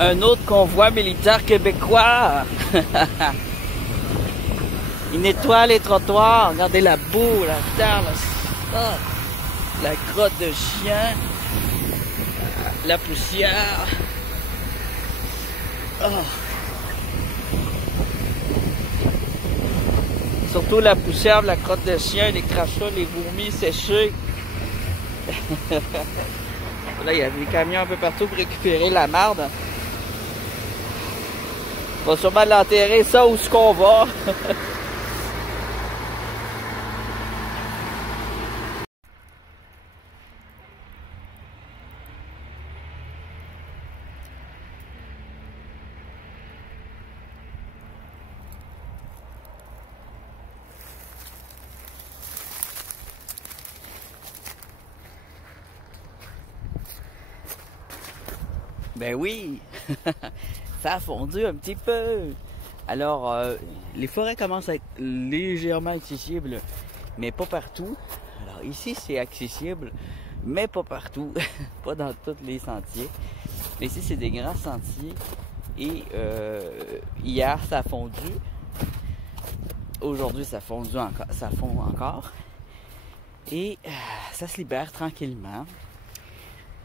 Un autre convoi militaire québécois. Il nettoie les trottoirs. Regardez la boue, la terre, la crotte de chien, la poussière. Oh. Surtout la poussière, la crotte de chien, les crachats, les vomis séchés. Là, il y a des camions un peu partout pour récupérer la marde. On va sûrement l'enterrer, ça, où est-ce qu'on va? Ben oui! Ça a fondu un petit peu. Alors, les forêts commencent à être légèrement accessibles, mais pas partout. Alors ici, c'est accessible, mais pas partout. Pas dans tous les sentiers. Mais ici, c'est des grands sentiers. Et hier, ça a fondu. Aujourd'hui, ça fond encore. Et ça se libère tranquillement.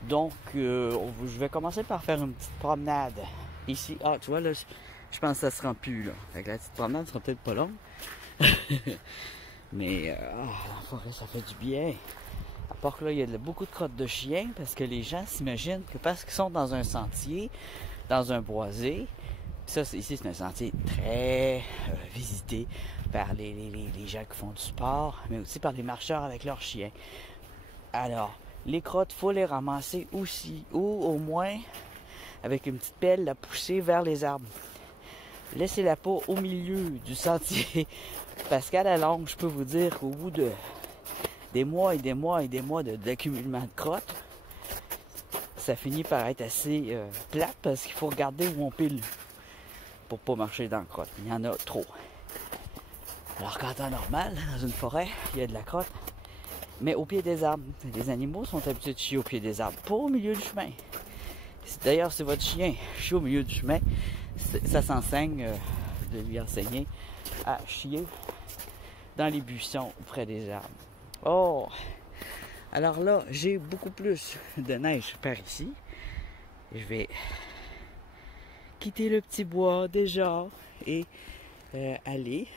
Donc, je vais commencer par faire une petite promenade. Ici, ah, tu vois, là, je pense que ça se rend plus, là. Fait que la petite promenade sera peut-être pas longue. Mais, la forêt, ça fait du bien. À part que là, il y a beaucoup de crottes de chiens, parce que les gens s'imaginent que parce qu'ils sont dans un sentier, dans un boisé, ça, ici, c'est un sentier très visité par les gens qui font du sport, mais aussi par les marcheurs avec leurs chiens. Alors, les crottes, il faut les ramasser aussi, ou au moins, avec une petite pelle, la pousser vers les arbres. Laissez-la pas au milieu du sentier, parce qu'à la longue, je peux vous dire qu'au bout de des mois et des mois et des mois d'accumulement de crottes, ça finit par être assez plate, parce qu'il faut regarder où on pile pour pas marcher dans la crotte. Il y en a trop. Alors qu'en temps normal, dans une forêt, il y a de la crotte, mais au pied des arbres. Les animaux sont habitués de chier au pied des arbres, pas au milieu du chemin. D'ailleurs, c'est votre chien chie au milieu du chemin, ça s'enseigne de lui enseigner à chier dans les buissons près des arbres. Oh! Alors là, j'ai beaucoup plus de neige par ici. Je vais quitter le petit bois déjà et aller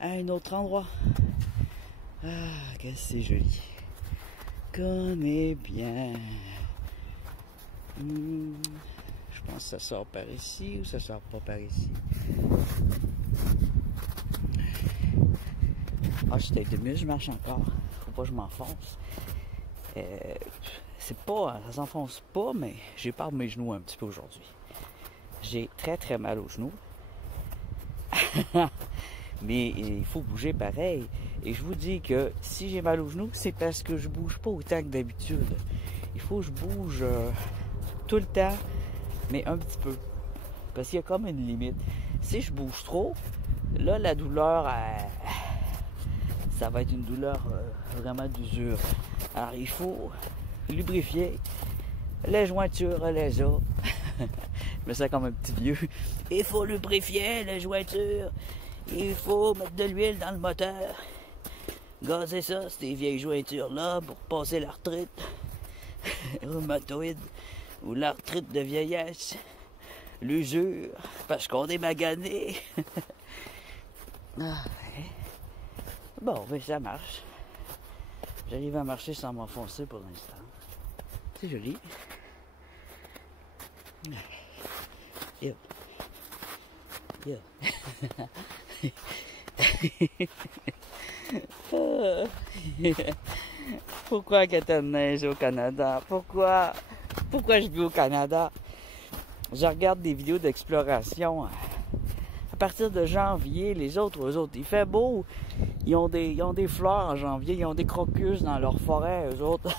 à un autre endroit. Ah, que c'est joli. Comme est bien. Je pense que ça sort par ici ou ça sort pas par ici. Ah, je suis tête de muscle, je marche encore. Faut pas que je m'enfonce. C'est pas, ça s'enfonce pas, mais j'ai peur de mes genoux un petit peu aujourd'hui. J'ai très très mal aux genoux. Mais il faut bouger pareil. Et je vous dis que si j'ai mal aux genoux, c'est parce que je bouge pas autant que d'habitude. Il faut que je bouge tout le temps, mais un petit peu. Parce qu'il y a comme une limite. Si je bouge trop, là, la douleur, ça va être une douleur vraiment d'usure. Alors, il faut lubrifier les jointures, les os. Je me sens comme un petit vieux. Il faut lubrifier les jointures. Il faut mettre de l'huile dans le moteur. Gazer ça, ces vieilles jointures-là, pour passer l'arthrite rhumatoïde ou l'arthrite de vieillesse. L'usure, parce qu'on est magané. Ah, ouais. Bon, ben ça marche. J'arrive à marcher sans m'enfoncer pour l'instant. C'est joli. Yo. Yo. Pourquoi il y a tant de neige au Canada? Pourquoi je vis au Canada? Je regarde des vidéos d'exploration. À partir de janvier, eux autres, il fait beau. Ils ont des fleurs en janvier, ils ont des crocus dans leur forêt, eux autres.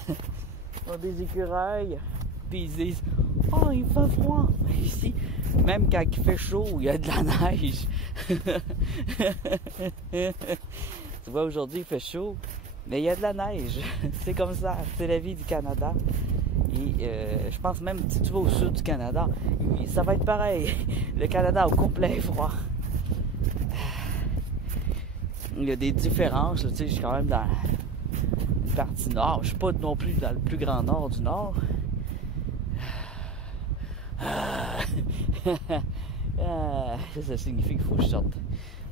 Ils ont des écureuils. Puis ils disent, oh, il fait froid ici. Même quand il fait chaud, il y a de la neige. Tu vois, aujourd'hui, il fait chaud, mais il y a de la neige. C'est comme ça, c'est la vie du Canada. Et je pense même si tu vas au sud du Canada, ça va être pareil. Le Canada au complet est froid. Il y a des différences, tu sais, je suis quand même dans une partie nord. Je suis pas non plus dans le plus grand nord du nord. Ça signifie qu'il faut que je sorte.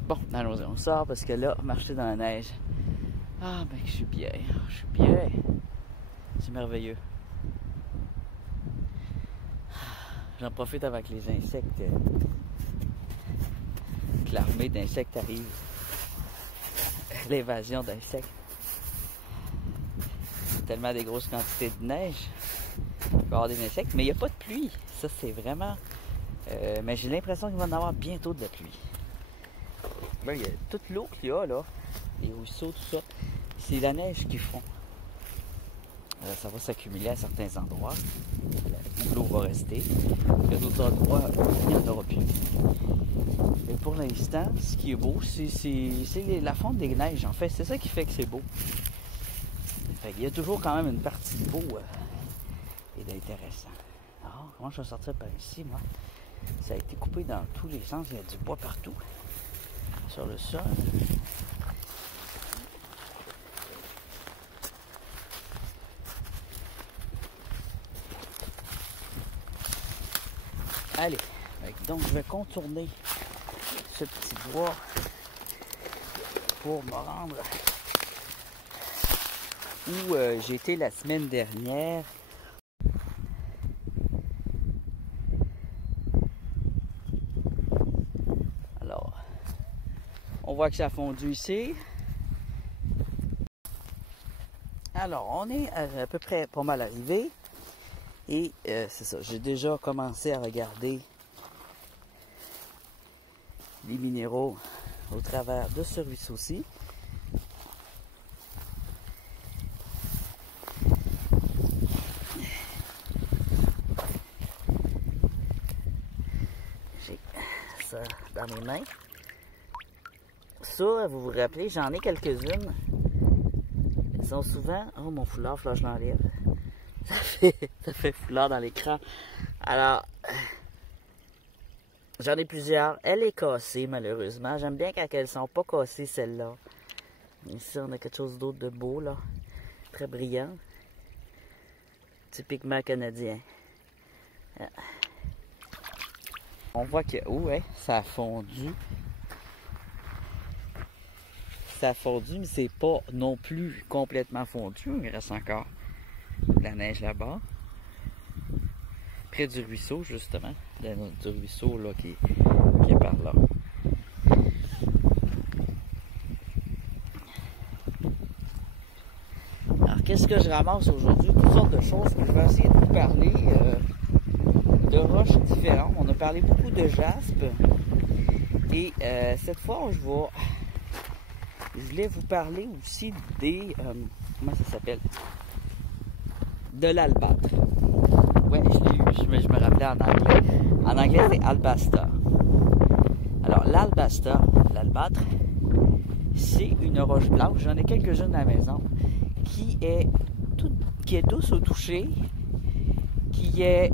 Bon, allons-y, on sort parce que là, marcher dans la neige. Ah, ben je suis bien, je suis bien. C'est merveilleux. J'en profite avant que les insectes, que l'armée d'insectes arrive. L'invasion d'insectes. Tellement des grosses quantités de neige. Il va y avoir des insectes, mais il n'y a pas de pluie. Ça, c'est vraiment... mais j'ai l'impression qu'il va y en avoir bientôt de la pluie. Là, il y a toute l'eau qu'il y a, là. Les ruisseaux, tout ça. C'est la neige qui fond. Ça va s'accumuler à certains endroits. L'eau va rester. Il y a d'autres endroits où il n'y en aura plus. Et pour l'instant, ce qui est beau, c'est la fonte des neiges. En fait, c'est ça qui fait que c'est beau. Fait qu'il y a toujours quand même une partie de beau et d'intéressant. Alors, comment je vais sortir par ici, moi? Ça a été coupé dans tous les sens. Il y a du bois partout. Sur le sol. Allez, donc je vais contourner ce petit bois pour me rendre où j'ai été la semaine dernière. Alors, on voit que ça a fondu ici. Alors, on est à peu près pas mal arrivé. Et c'est ça, j'ai déjà commencé à regarder les minéraux au travers de ce ruisseau-ci. J'ai ça dans mes mains. Ça, vous vous rappelez, j'en ai quelques-unes. Elles sont souvent... Oh, mon foulard, là, je l'enlève. Ça fait foulard dans l'écran. Alors, j'en ai plusieurs. Elle est cassée, malheureusement. J'aime bien quand elles sont pas cassées, celle-là. Ici, on a quelque chose d'autre de beau, là. Très brillant. Typiquement canadien. On voit que... Oh, ouais, ça a fondu. Ça a fondu, mais c'est pas non plus complètement fondu. Il reste encore de la neige là-bas. Près du ruisseau, justement. Du ruisseau là, qui est par là. Alors, qu'est-ce que je ramasse aujourd'hui? Toutes sortes de choses que je vais essayer de vous parler de roches différentes. On a parlé beaucoup de jaspe. Et cette fois, je voulais vous parler aussi des... comment ça s'appelle? De l'albâtre. Ouais, je l'ai eu, je me rappelais en anglais. En anglais, c'est albaster. Alors, l'albâtre, c'est une roche blanche. J'en ai quelques-unes à la maison. Qui est douce au toucher. Qui est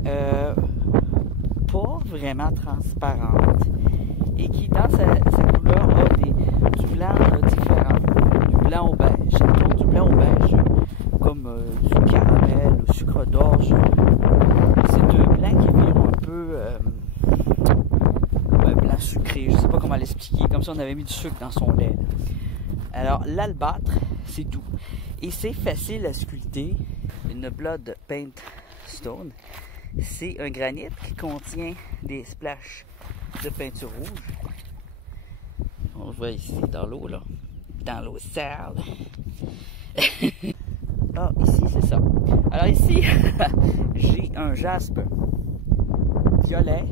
pas vraiment transparente. Et qui, dans sa couleur, a du blanc différent. Du blanc au beige. Du blanc au beige. Comme du caramel, au sucre d'orge. C'est un blanc qui vient un peu un blanc sucré, je sais pas comment l'expliquer, comme si on avait mis du sucre dans son lait. Alors l'albâtre, c'est doux et c'est facile à sculpter. Une blood paint stone, c'est un granit qui contient des splashes de peinture rouge. On le voit ici dans l'eau, là, dans l'eau sale. Ah, ici, c'est ça. Alors ici, j'ai un jaspe violet.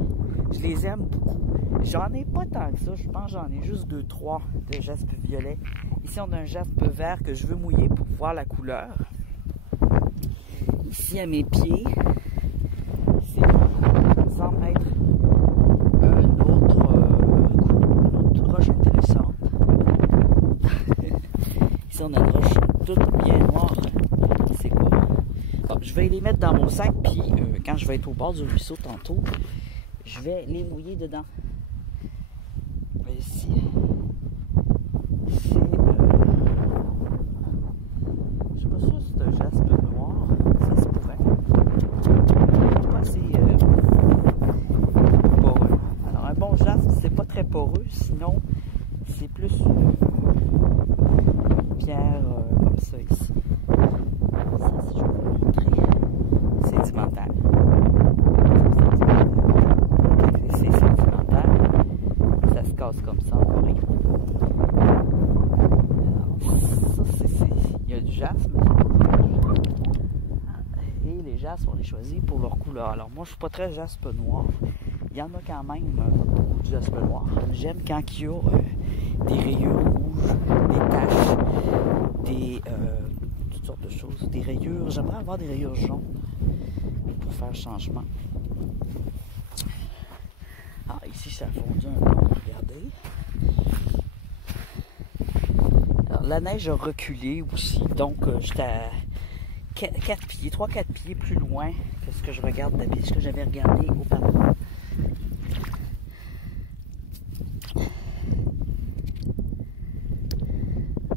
Je les aime beaucoup. J'en ai pas tant que ça. Je pense que j'en ai juste 2-3 de jaspe violet. Ici, on a un jaspe vert que je veux mouiller pour voir la couleur. Ici, à mes pieds, ça semble être une autre roche intéressante. Ici, on a une roche toute bien noire. C'est quoi? Bon, je je vais les mettre dans mon sac, puis quand je vais être au bord du ruisseau tantôt, je vais les mouiller dedans. Ici, c'est... je sais pas sûr si c'est un jaspe noir, ça se pourrait. C'est pas assez poreux. Alors un bon jaspe, c'est pas très poreux, sinon c'est plus une pierre comme ça ici. Ça, si je vais vous montrer, c'est sédimentaire. C'est sédimentaire. Ça se casse comme ça, encore rien. Ça, il y a du jaspe. Et les jaspes, on les choisit pour leur couleur. Alors moi, je suis pas très jaspe noir. Il y en a quand même beaucoup de jaspe noir. J'aime quand il y a des rayures rouges, des taches, toutes sortes de choses. Des rayures, j'aimerais avoir des rayures jaunes pour faire le changement. Ah, ici, ça a fondu un peu, regardez. Alors, la neige a reculé aussi, donc j'étais à 3-4 pieds plus loin que ce que je regarde d'habitude, ce que j'avais regardé auparavant.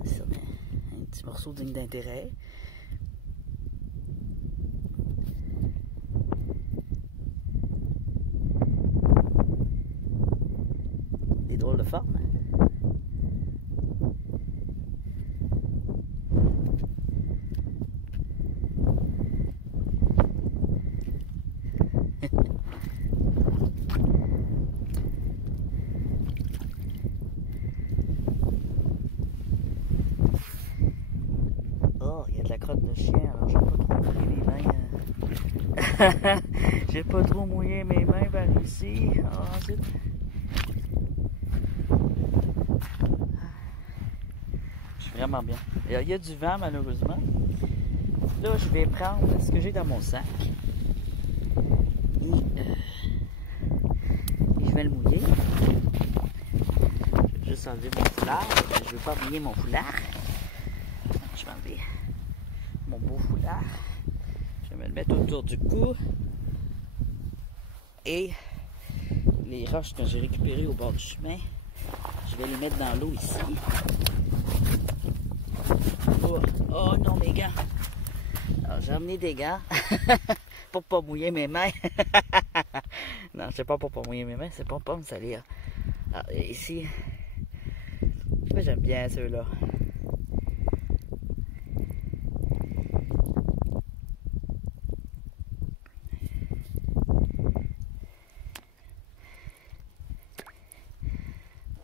C'est un petit morceau digne d'intérêt. Des drôles de forme. Oh, il y a de la crotte de chien, alors j'ai pas trop mouillé mes mains. J'ai pas trop mouillé mes mains par ici. Alors, ensuite... Je suis vraiment bien. Il y a du vent, malheureusement. Là, je vais prendre ce que j'ai dans mon sac. Et je vais le mouiller. Je vais juste enlever mon foulard. Je ne veux pas mouiller mon foulard. Je vais enlever mon beau foulard. Je vais me le mettre autour du cou. Et les roches que j'ai récupérées au bord du chemin, je vais les mettre dans l'eau ici. Oh non, mes gants. Alors, j'ai emmené des gants pour pas mouiller mes mains. Non, c'est pas pour pas mouiller mes mains, c'est pour pas me salir. Alors, ici, j'aime bien ceux-là.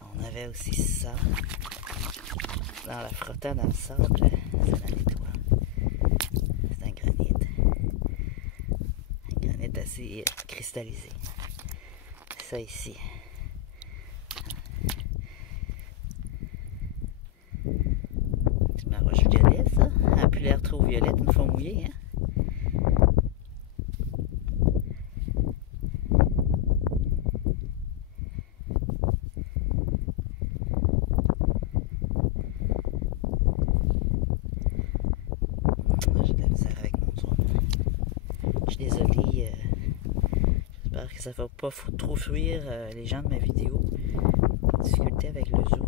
On avait aussi ça. Dans la frottant dans le sable, ça la nettoie. C'est un granit. Un granit assez cristallisé. Ça ici. C'est ma roche violette, ça. Elle n'a plus l'air trop violette une fois mouillée, hein. Désolé, j'espère que ça ne va pas trop fuir les gens de ma vidéo. Difficulté avec le zoom.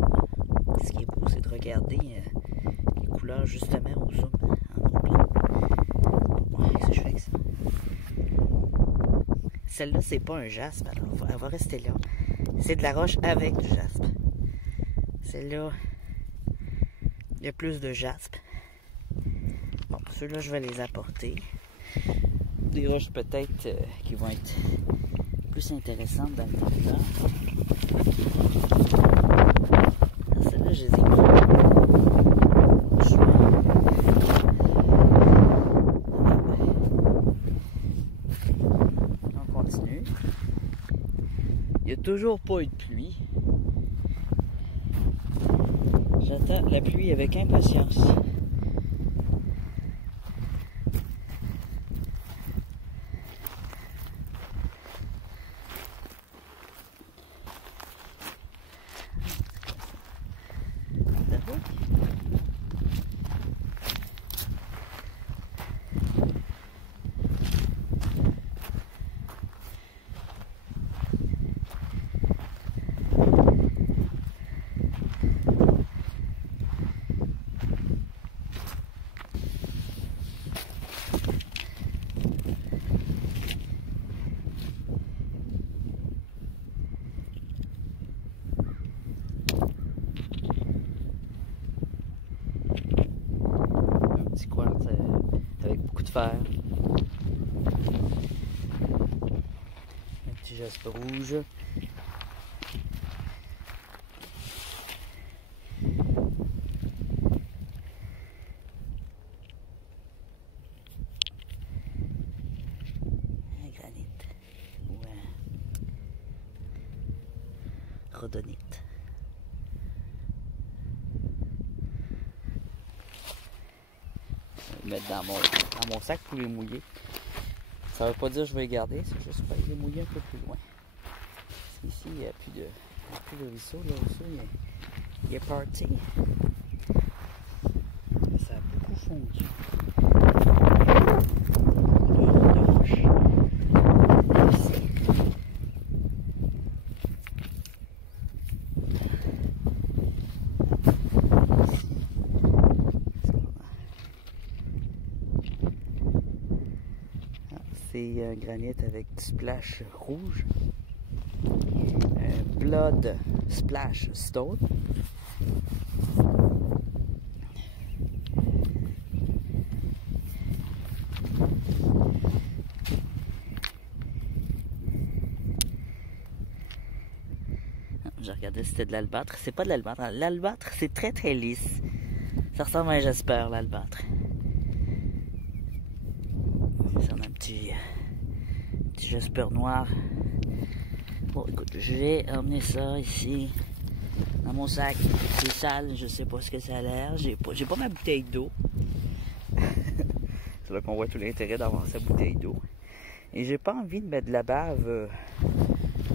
Ce qui est beau, c'est de regarder les couleurs justement au zoom en gros plan. Bon, qu'est-ce que je fais avec ça? Celle-là, c'est pas un jaspe, alors elle va rester là. C'est de la roche avec du jaspe. Celle-là, il y a plus de jaspe. Bon, ceux-là, je vais les apporter. Des roches peut-être qui vont être plus intéressantes dans le temps. Celles-là, je les ai on continue. Il n'y a toujours pas eu de pluie. J'attends la pluie avec impatience. fer. Un petit jaspe rouge. Un granit. Ou un rhodonite. Mettre dans mon sac pour les mouiller. Ça veut pas dire que je vais les garder, c'est juste pour les mouiller un peu plus loin. Parce qu'ici, il n'y a plus de ruisseau. Le ruisseau, il est parti. Ça a beaucoup fondu. C'est un granit avec du splash rouge. Un blood splash stone. Je regardais si c'était de l'albâtre. C'est pas de l'albâtre. L'albâtre, c'est très très lisse. Ça ressemble à un jasper, l'albâtre. Ça a un petit jasper noir. Bon, écoute, je vais emmener ça ici dans mon sac. C'est sale, je sais pas ce que ça a l'air. J'ai pas ma bouteille d'eau. C'est là qu'on voit tout l'intérêt d'avoir sa bouteille d'eau. Et j'ai pas envie de mettre de la bave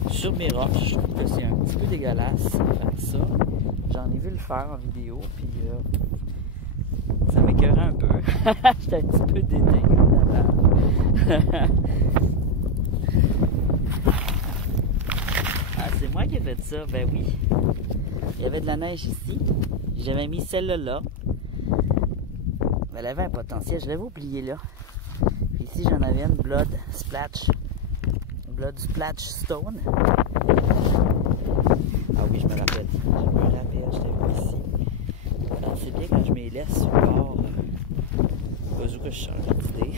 sur mes roches. Je trouve que c'est un petit peu dégueulasse de faire ça. J'en ai vu le faire en vidéo, puis ça m'écœurait un peu. J'étais un petit peu dédaigné de la bave. Ah, c'est moi qui ai fait ça, ben oui. Il y avait de la neige ici. J'avais mis celle-là là. Elle avait un potentiel, je l'avais oublié là. Puis ici j'en avais une Blood Splash Stone. Ah oui, je me rappelle. Je l'avais ici. Voilà, c'est bien quand je me laisse sur le bord. Pas où que je change d'idée.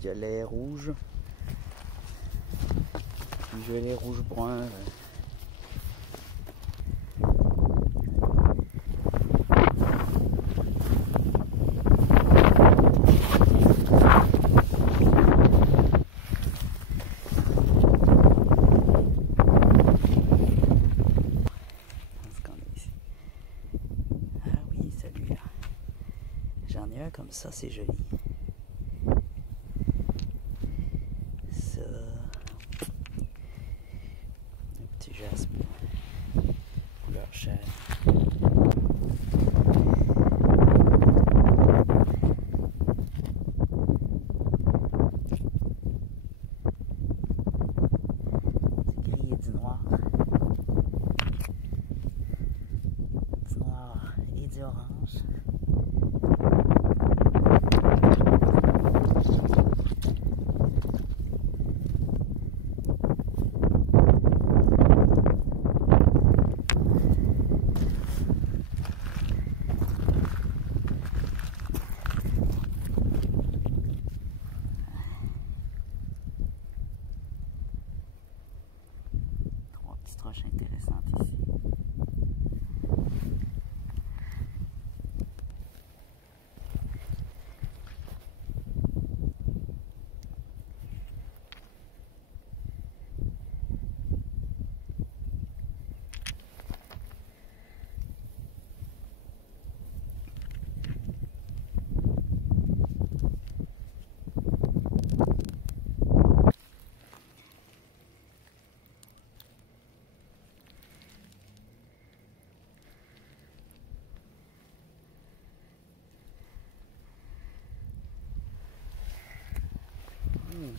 Violet, rouge, violet, rouge, brun. Ah oui, celui-là. J'en ai un comme ça, c'est joli. Jaspe, couleur chair. Du gris et du noir. Du noir et du orange. Roche intéressante ici.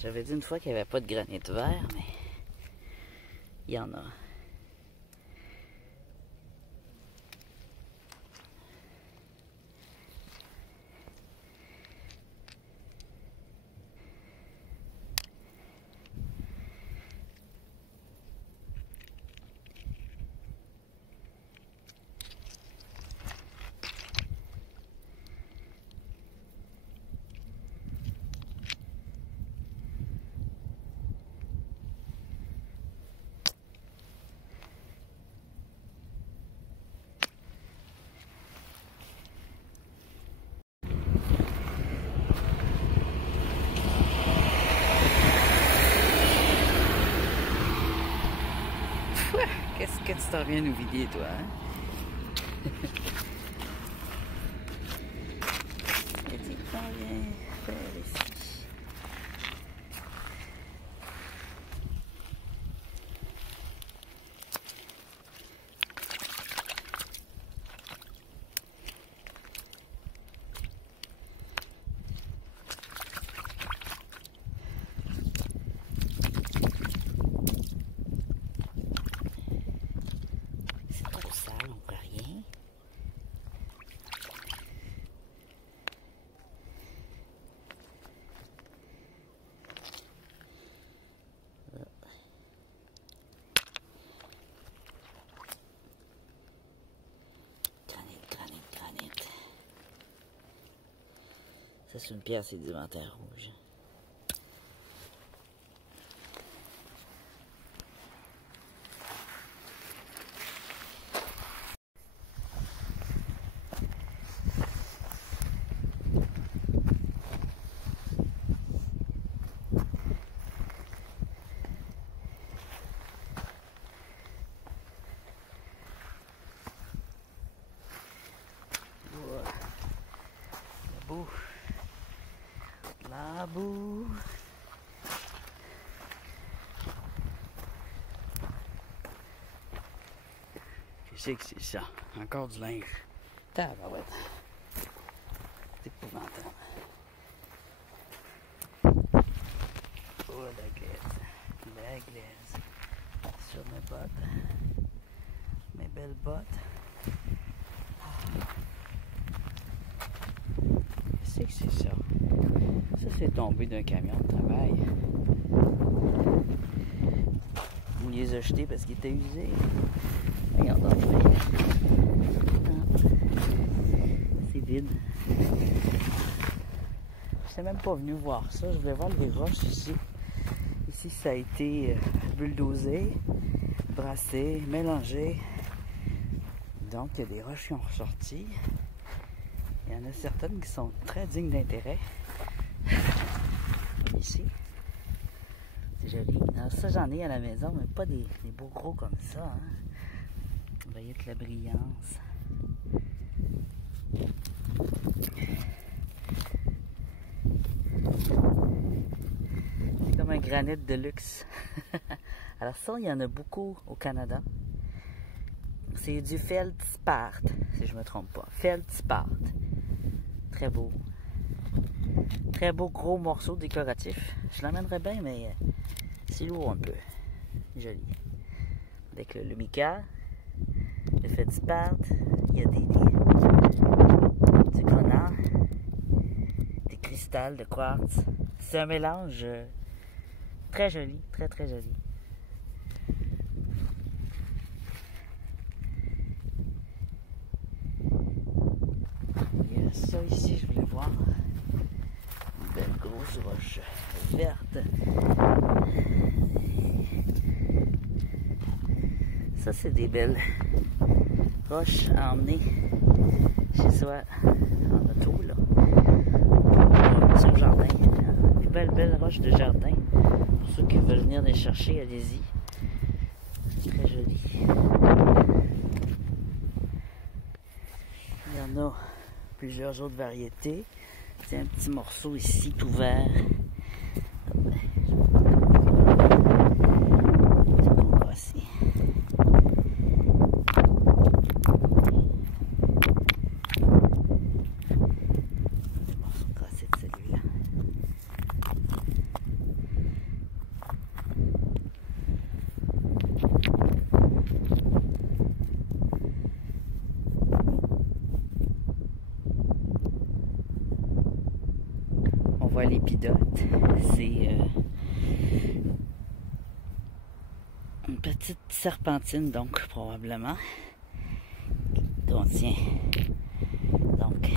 J'avais dit une fois qu'il n'y avait pas de granit vert, mais il y en a. si t'en viens nous vider, toi, hein? Qu'est-ce que t'en viens faire ici? Ça, c'est une pierre sédimentaire rouge. La boue. Je sais que c'est ça. Encore du linge. Tabarouette. C'est épouvantable. Oh, la glaise. La glaise. Sur mes bottes. Mes belles bottes. Je sais que c'est ça. Ça, c'est tombé d'un camion de travail. On les a jetés parce qu'ils étaient usés. Regarde, c'est vide. Je n'étais même pas venu voir ça. Je voulais voir les roches ici. Ici, ça a été bulldozé, brassé, mélangé. Donc, il y a des roches qui ont ressorti. Il y en a certaines qui sont très dignes d'intérêt. Ici. C'est joli. Alors ça, j'en ai à la maison, mais pas des beaux gros comme ça. Hein. Vous voyez la brillance. C'est comme un granit de luxe. Alors ça, il y en a beaucoup au Canada. C'est du feldspar, si je ne me trompe pas. Feldspar. Très beau. Très beau gros morceau décoratif. Je l'emmènerais bien, mais c'est lourd un peu. Joli. Avec le mica, le feldspar, il y a du grenat, des cristals de quartz. C'est un mélange très joli, très très joli. Il y a ça ici, je voulais voir. Une belle grosse roche verte. Ça, c'est des belles roches à emmener chez soi en auto, là. Sur le jardin. Des belles roches de jardin. Pour ceux qui veulent venir les chercher, allez-y. Très joli. Il y en a plusieurs autres variétés. C'est un petit morceau ici tout vert. Voici. Le morceau cassé de celui-là. On voit l'épidote. C'est une petite serpentine, donc probablement, qui contient donc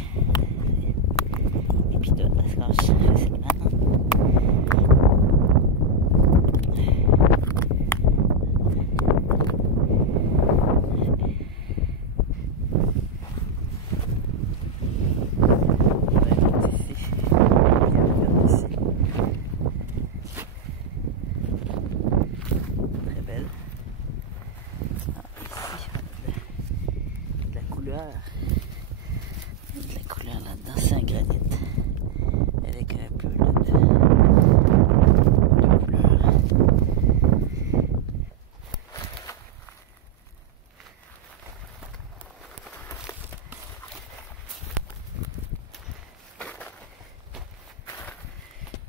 l'épidote. Ça se cache facilement. couleur. Il y a de la couleur là-dedans, c'est un granit. Avec un peu là de couleur.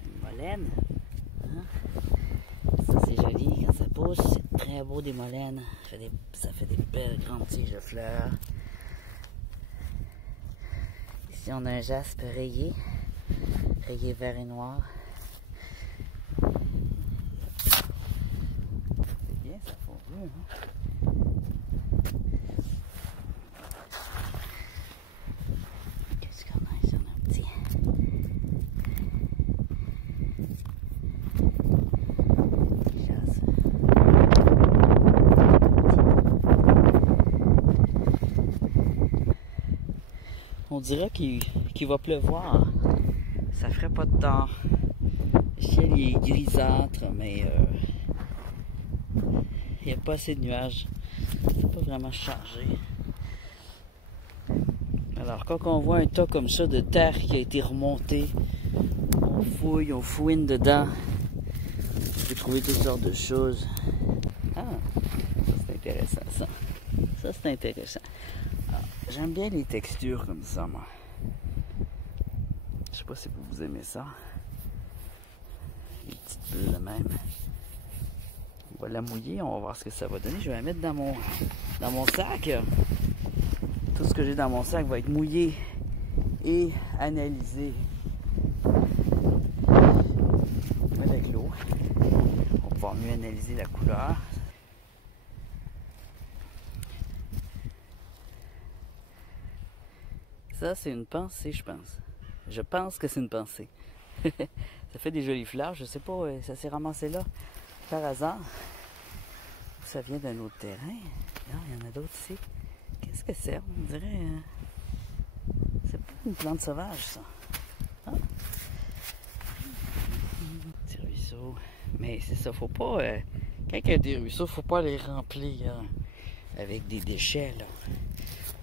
Une molène. Hein? Ça c'est joli quand ça pousse, c'est très beau des molènes. Ça fait des belles grandes tiges de fleurs. Ici on a un jaspe rayé vert et noir. C'est bien, ça fond bleu, hein? Qu'est-ce qu'on a ici? On a un petit... On dirait qu'il va pleuvoir. Ça ferait pas de temps. Le ciel il est grisâtre, mais il n'y a pas assez de nuages. C'est pas vraiment chargé. Alors quand on voit un tas comme ça de terre qui a été remonté, on fouine dedans. On peut trouver toutes sortes de choses. Ah, ça c'est intéressant ça. Ça c'est intéressant. J'aime bien les textures comme ça, moi. Je sais pas si vous aimez ça. Les petites bulles de même. On va la mouiller, on va voir ce que ça va donner. Je vais la mettre dans mon sac. Tout ce que j'ai dans mon sac va être mouillé et analysé avec l'eau. On va pouvoir mieux analyser la couleur. Ça, c'est une pensée, je pense. Je pense que c'est une pensée. Ça fait des jolies fleurs. Je sais pas, ça s'est ramassé là par hasard. Ça vient d'un autre terrain. Non, il y en a d'autres ici. Qu'est-ce que c'est? On dirait... c'est pas une plante sauvage, ça. Ah. Petit ruisseau. Mais c'est ça, faut pas... quand il y a des ruisseaux, faut pas les remplir avec des déchets, là.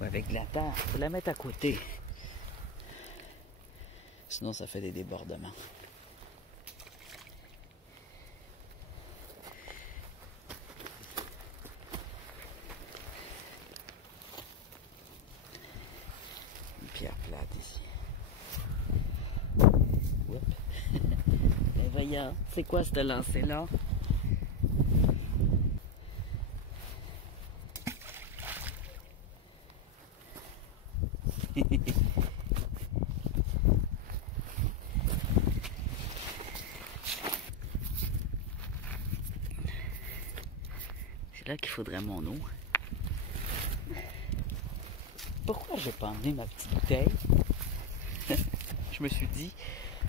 Ou avec de la terre. Faut la mettre à côté. Sinon, ça fait des débordements. Une pierre plate ici. Ben voyons, c'est quoi cette lancée-là? C'est là qu'il faudrait mon eau. Pourquoi j'ai pas emmené ma petite bouteille? Je me suis dit,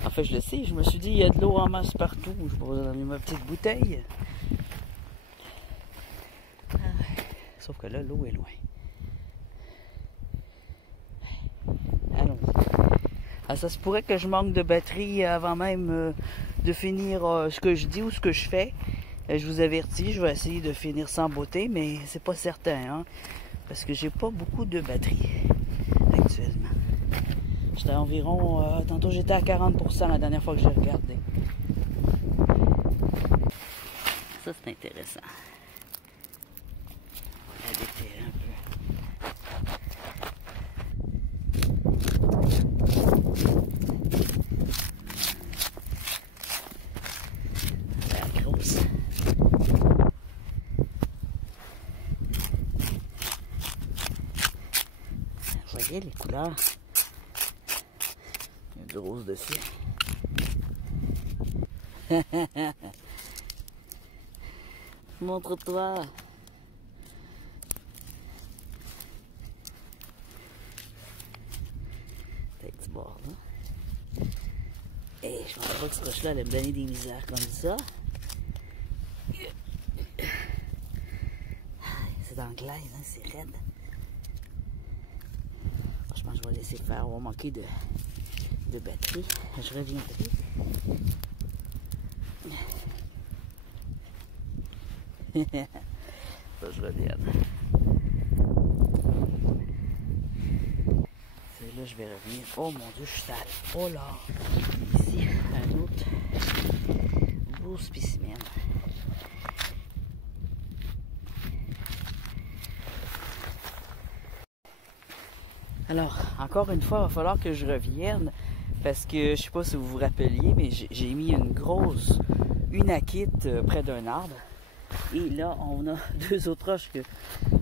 en fait je le sais, je me suis dit il y a de l'eau en masse partout, je pourrais emmener ma petite bouteille. Sauf que là, l'eau est loin. Allons-y. Ah, ça se pourrait que je manque de batterie avant même de finir ce que je dis ou ce que je fais. Je vous avertis, je vais essayer de finir sans beauté, mais c'est pas certain, hein, parce que j'ai pas beaucoup de batterie actuellement. J'étais environ, tantôt j'étais à 40% la dernière fois que j'ai regardé. Ça c'est intéressant. On va la déterrer un peu. La grosse. Vous voyez les couleurs? Il y a du rose dessus. Montre-toi. T'as un petit bord là. Et je pensais pas que ce roche-là allait me donner des misères comme ça. C'est dans le glaise, hein, c'est raide. Franchement, je vais laisser faire. On va manquer de batterie. Je reviendrai. Ça, je reviens. là, je vais revenir. Oh mon Dieu, je suis sale. Oh là! Ici, un autre beau spécimen. Alors, encore une fois, il va falloir que je revienne parce que je sais pas si vous vous rappeliez, mais j'ai mis une grosse unakite près d'un arbre. Et là, on a deux autres roches,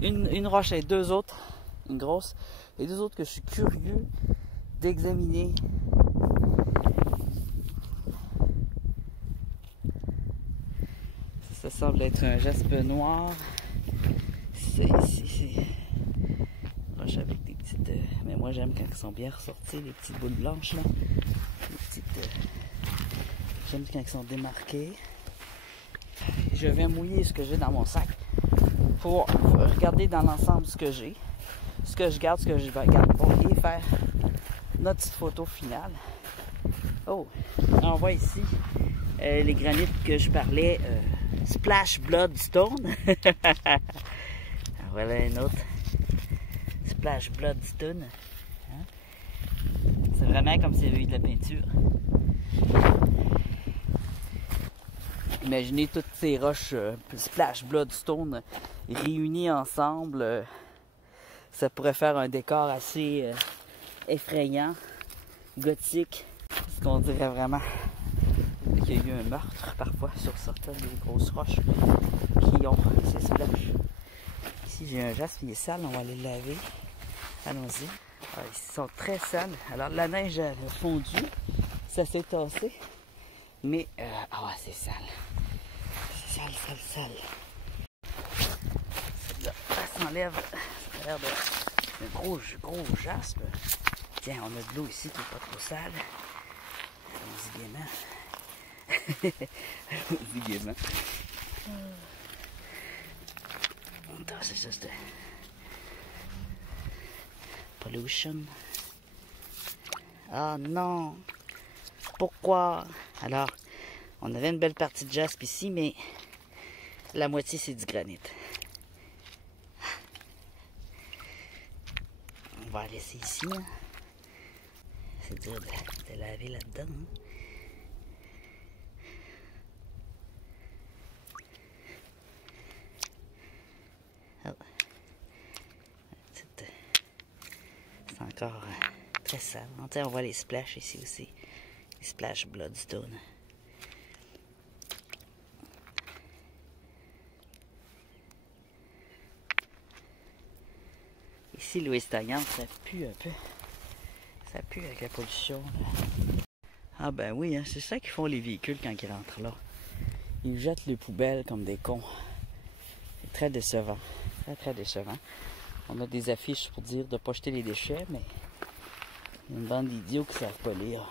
une roche et deux autres, une grosse, et deux autres que je suis curieux d'examiner. Ça semble être un jaspe noir. C'est roche avec des petites... mais moi j'aime quand ils sont bien ressortis, les petites boules blanches là. Les petites... j'aime quand ils sont démarqués. Je vais mouiller ce que j'ai dans mon sac pour regarder dans l'ensemble ce que j'ai, ce que je garde, ce que je vais garder et faire notre petite photo finale. Oh, on voit ici les granites que je parlais, Splash Bloodstone. Voilà un autre Splash Bloodstone. Hein? C'est vraiment comme s'il y avait eu de la peinture. Imaginez toutes ces roches Splash Bloodstone réunies ensemble. Ça pourrait faire un décor assez effrayant, gothique. Ce qu'on dirait vraiment qu'il y a eu un meurtre parfois sur certaines des grosses roches qui ont ces splashs. Ici j'ai un jaspe, il est sale, on va aller le laver. Allons-y. Ah, ils sont très sales. Alors la neige a fondu, ça s'est tassé. Mais, c'est sale. C'est sale, sale, sale. Là, ça s'enlève. Ça a l'air d'un gros jaspe. Tiens, on a de l'eau ici qui n'est pas trop sale. Allons-y gaiement. Allons-y gaiement. C'est juste de... pollution. Ah non! Pourquoi? Alors, on avait une belle partie de jaspe ici, mais la moitié c'est du granit. On va la laisser ici. Hein. C'est dur de laver là-dedans. Hein. Oh. C'est encore très sale. On voit les splashes ici aussi. Les Splash Bloodstone. Ici, l'Ouest Taillante, ça pue un peu. Ça pue avec la pollution. Là. Ah ben oui, hein, c'est ça qu'ils font les véhicules quand ils rentrent là. Ils jettent les poubelles comme des cons. C'est très décevant. Très, très décevant. On a des affiches pour dire de ne pas jeter les déchets, mais il y a une bande d'idiots qui ne savent pas lire.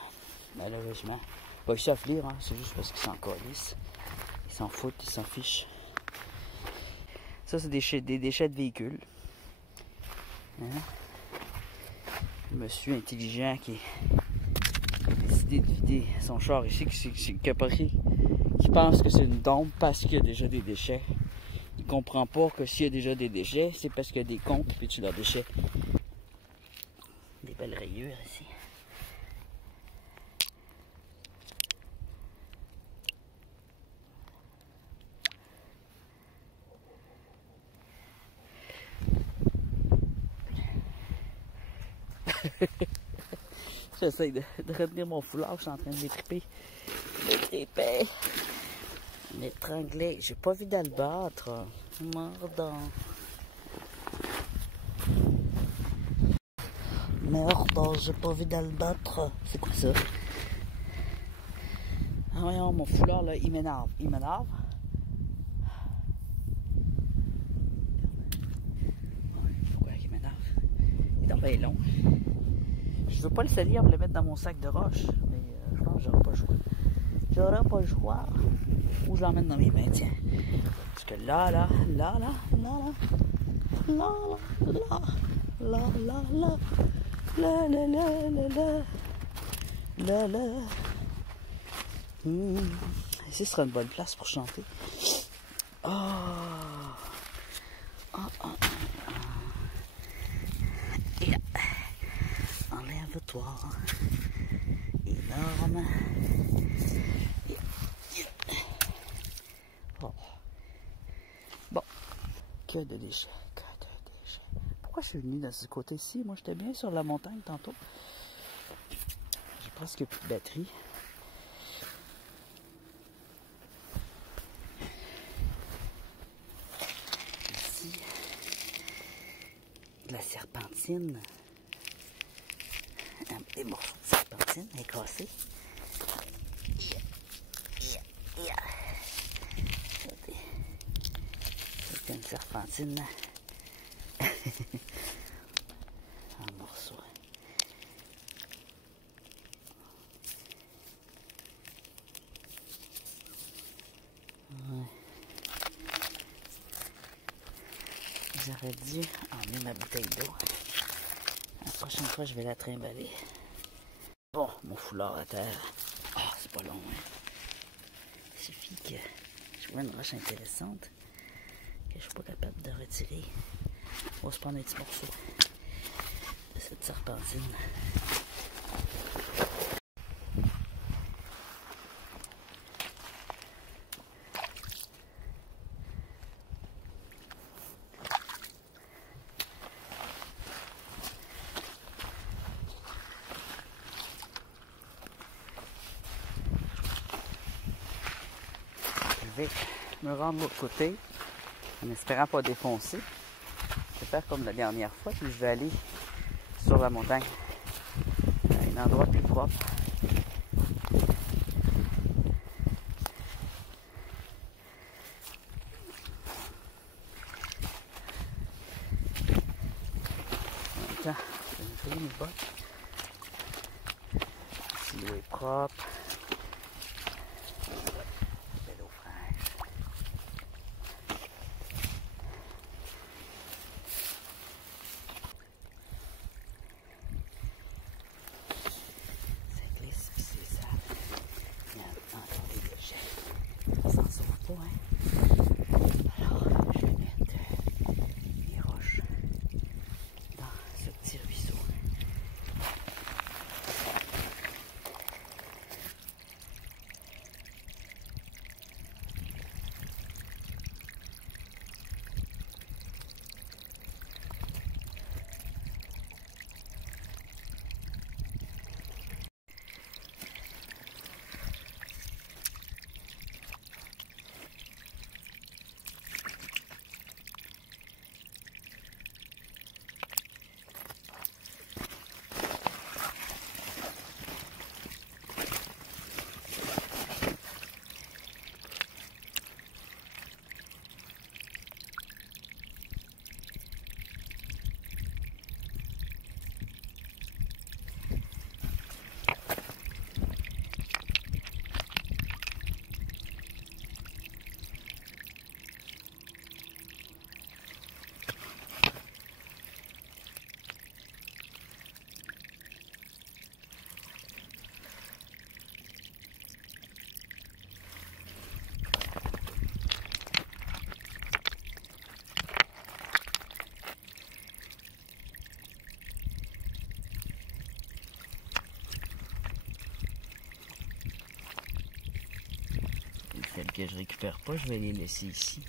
Malheureusement. Bah, ils savent lire, hein, c'est juste parce qu'ils s'en calissent. Ils s'en foutent, ils s'en fichent. Ça, c'est des déchets de véhicules. Hein? Monsieur intelligent qui a décidé de vider son char ici, qui pense que c'est une tombe parce qu'il y a déjà des déchets. Il comprend pas que s'il y a déjà des déchets, c'est parce qu'il y a des cons qui pitchent leurs déchets. Des belles rayures ici. J'essaie de retenir mon foulard, je suis en train de m'étriper. M'étrangler. J'ai pas vu d'albâtre. Mordant. Merde, j'ai pas vu d'albâtre. C'est quoi ça? Ah voyons, mon foulard là, il m'énerve. Il m'énerve. Pourquoi il m'énerve? Il est donc bien long. Je veux pas le salir pour le mettre dans mon sac de roche, mais je pense que j'aurai pas le choix. J'aurai pas le choix. Ou je l'emmène dans mes mains, tiens. Parce que là, ici sera une bonne place pour chanter. Enlève trottoir énorme. Oh. Bon, que de déchets, que de déchets. Pourquoi je suis venu de ce côté-ci? Moi, j'étais bien sur la montagne tantôt. J'ai presque plus de batterie. Ici, de la serpentine. Des morceaux de serpentine cassés. C'est une serpentine en morceaux. Ouais. J'aurais dû emmener ma bouteille d'eau. La prochaine fois, je vais la trimballer. Bon, mon foulard à terre. Ah, c'est pas long, hein. Il suffit que je vois une roche intéressante que je suis pas capable de retirer. On va se prendre un petit morceau de cette serpentine. Je vais me rendre de l'autre côté en espérant pas défoncer. Je vais faire comme la dernière fois, puis je vais aller sur la montagne à un endroit plus propre. En même temps, je vais nettoyer mes bottes. Si l'eau est propre. Belle eau fraîche. C'est glisse, puis c'est sale. Il y a encore des déchets. On s'en sauve pas, hein. Alors, je vais mettre les roches dans ce petit ruisseau. Celles que je récupère pas, je vais les laisser ici.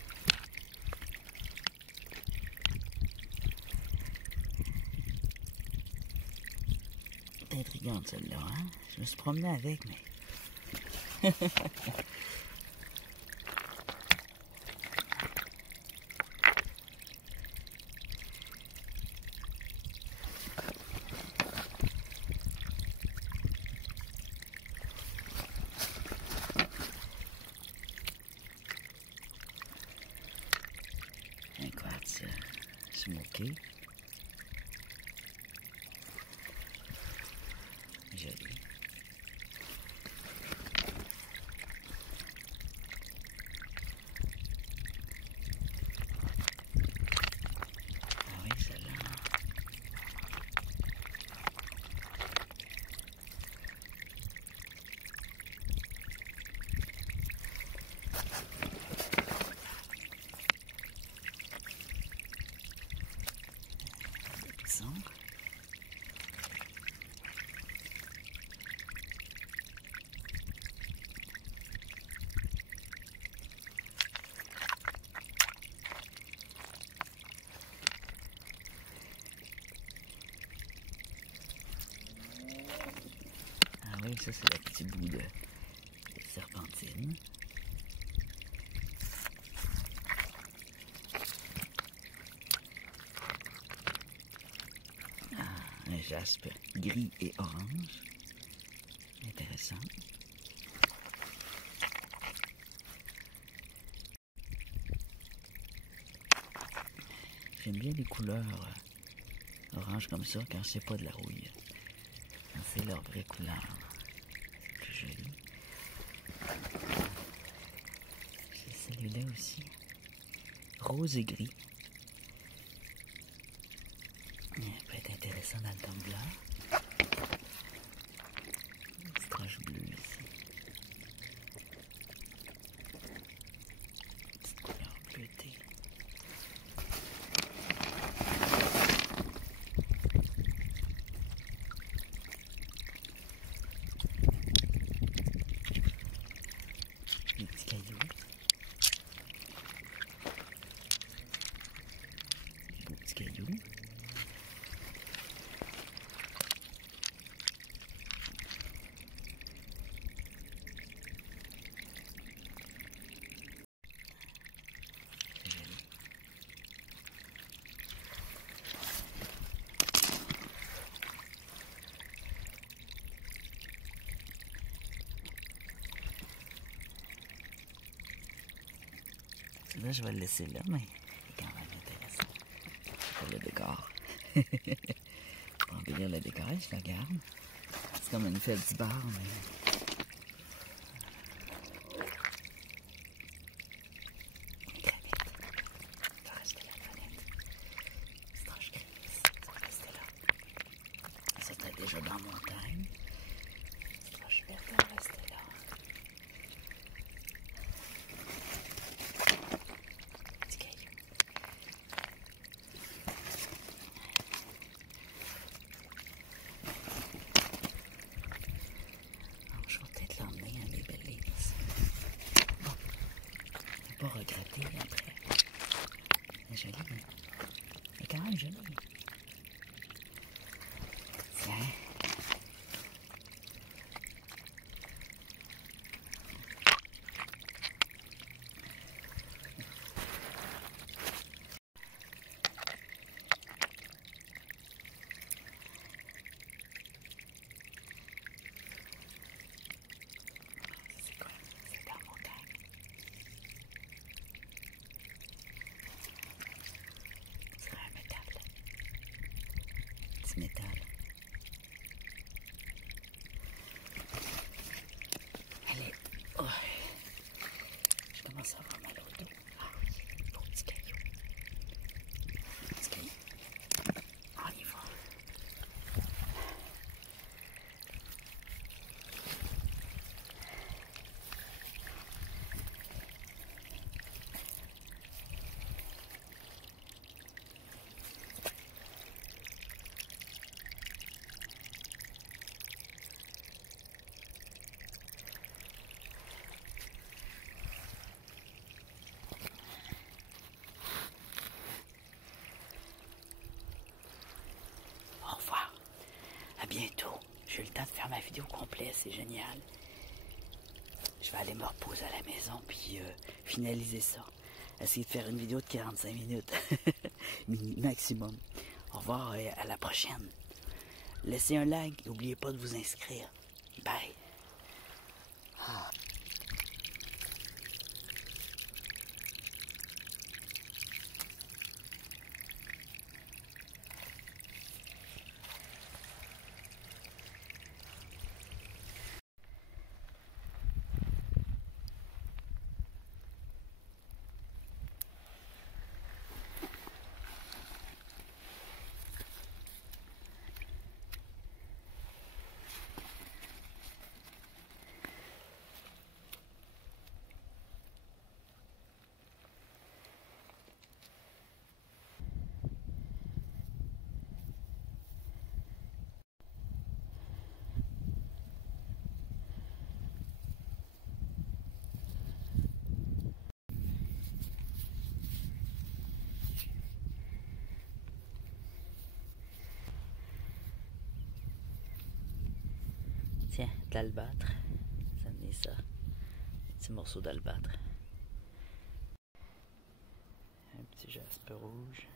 C'est intriguante celle-là, hein? Je me suis promené avec, mais... Un quartz smoké. Joli. Ah oui, celle-là. Des petits ongles. Ça, c'est le petit bout de serpentine. Ah, un jaspe gris et orange. Intéressant. J'aime bien les couleurs orange comme ça quand c'est pas de la rouille. Quand c'est leur vraie couleur. C'est plus joli. J'ai celui-là aussi. Rose et gris. Il peut être intéressant dans le tumbler. Une petite roche bleue ici. Petite couleur bleutée. Des petits cailloux. Des beaux petits cailloux. Là, je vais le laisser là, mais c'est quand même intéressant. Pour le décor. Pour embellir le décor, je la garde. C'est comme une fête du bar, mais... Granit. Ça va rester là, granit. Petite roche grise. Ça va rester là. Ça, c'était déjà dans la montagne. Petite roche verte, ça va rester là. Pas regretter après. C'est joli, mais c'est quand même joli. Tiens. C'est quoi? C'est dans la montagne. C'est un métal. Petit métal. Allez. Oh. Je commence à avoir mal au dos. Ah oui, beau petit caillou. Petit caillou. On y va. Au revoir. À bientôt. J'ai eu le temps de faire ma vidéo complète, c'est génial. Je vais aller me reposer à la maison puis finaliser ça. Essayer de faire une vidéo de 45 minutes. Maximum. Au revoir et à la prochaine. Laissez un like et n'oubliez pas de vous inscrire. Bye. Ah. Tiens, de l'albâtre. Ça amené ça. Un petit morceau d'albâtre. Un petit jaspe rouge.